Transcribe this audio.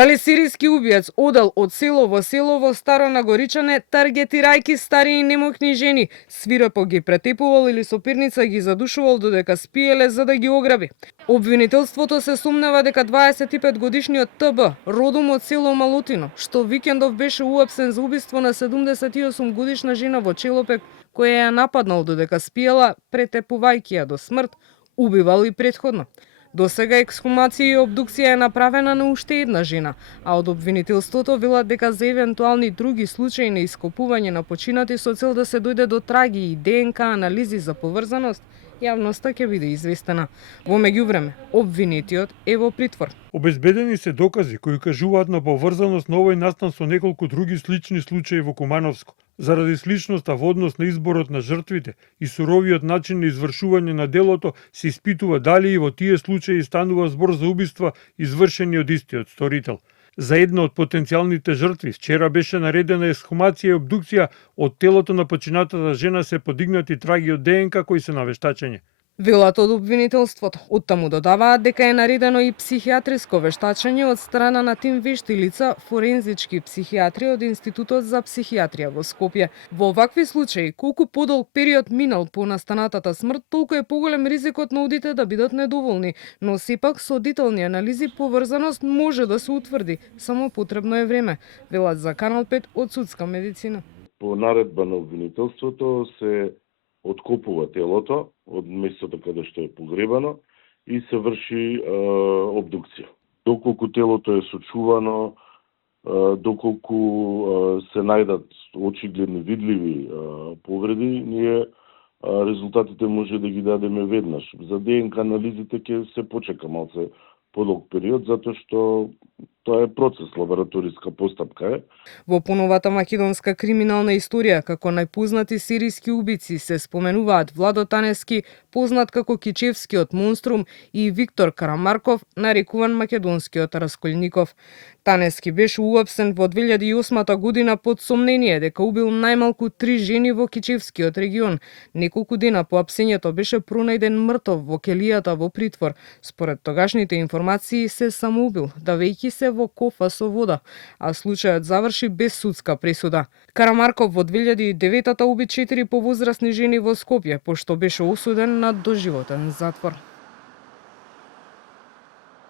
Дали сиријски убиец одел од село во Старо Нагоричане, таргетирајќи стари и немокни жени, свирепо ги претепувал или со пирница ги задушувал додека спиеле за да ги ограби. Обвинителството се сумнева дека 25-годишниот ТБ, родом од село Малутино, што викендов беше уапсен за убиство на 78-годишна жена во Челопек, која ја нападнал додека спиела, претепувајќи ја до смрт, убивал и претходно. До сега ексхумација и обдукција е направена на уште една жена, а од обвинителството велат дека за евентуални други случаи на ископување на починати со цел да се дојде до траги и ДНК анализи за поврзаност, јавноста ќе биде известена. Во меѓувреме, обвинетиот е во притвор. Обезбедени се докази кои кажуваат на поврзаност на овој настан со неколку други слични случаи во Кумановско. Заради сличноста во однос на изборот на жртвите и суровиот начин на извршување на делото, се испитува дали и во тие случаи станува збор за убиства извршени од истиот сторител. За една од потенцијалните жртви вчера беше наредена ексхумација и обдукција од телото на починатата жена, се подигнати траги од ДНК кои се на вештачење. Велат од обвинителството. Оттаму додаваат дека е наредено и психијатриско вештачење од страна на тим вешти лица, форензички психијатри од Институтот за психијатрија во Скопје. Во овакви случаи, колку подолг период минал по настанатата смрт, толку е поголем ризикот на одите да бидат недоволни, но сепак со детални анализи поврзаност може да се утврди, само потребно е време, велат за Канал 5 од судска медицина. По наредба на обвинителството се откопува телото од местото каде што е погребано и се врши обдукција. Доколку телото е сочувано, доколку се најдат очигледни видливи повреди, ние резултатите може да ги дадеме веднаш. За ДНК анализите ќе се почека малце подолг период, затоа што тоа е процес, лабораториска постапка е. Во поновата македонска криминална историја, како најпознати сиријски убици се споменуваат Владо Танески, познат како Кичевскиот монструм, и Виктор Карамарков, нарекуван Македонскиот Расколников. Танески беше уапсен во 2008 година под сомнение дека убил најмалку 3 жени во Кичевскиот регион. Неколку дена по апсењето беше пронајден мртов во келијата во притвор. Според тогашните информации се самоубил, давејќи се во кофа со вода, а случајот заврши без судска пресуда. Карамарков во 2009 уби 4 повозрасни жени во Скопје, пошто беше осуден на доживотен затвор.